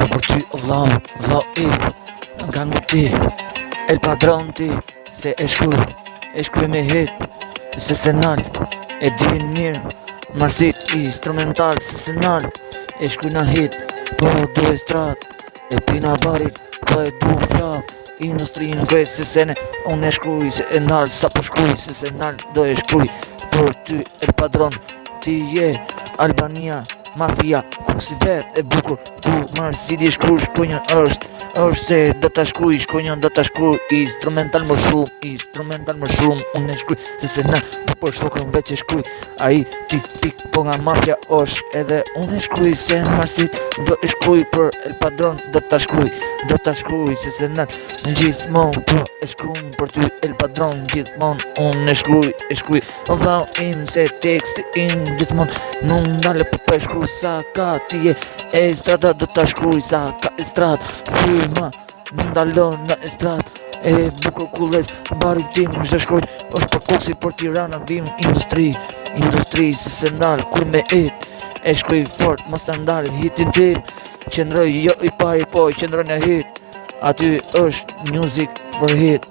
Për ty vlau nga ngu ti El padron ti se e shkruj me hit Se se nal e din mirë Marsit instrumental se se nal E shkruj na hit Po du e strat E pina barit Po e du flak Industri në grej se se ne Unë e shkruj se e nal Sa po shkruj se se nal Do e shkruj Për ty El padron Ti je Albania Mafia, ku si vet e bukur Ku marrë si di shkruajnjën është se do t'a shkruj shkruajnjën do t'a shkruj Instrumental më shumë Unë e shkruj se se na Po për shokën veç e shkruj Ai ti pik po nga mafia është Edhe unë e shkruj se në marsit Do e shkruj për El Padron Do t'a shkruj se se na Në gjithmon po e shkruj për ty El Padron Gjithmon unë e shkruj Vlau im se teksti im Gjithmon nuk ndale po e shkruj Sa ka ti e strada do t'a shkruj Sa ka estrat Fyma ndalon në estrat E bukur kulles Bari tim zë shkruj është për koksi për Tirana Vim industri se se ndal Kur me it E shkruj fort mos të ndal Hitin tim Qëndroj jo i pari po qëndroj në hit Aty është music për hit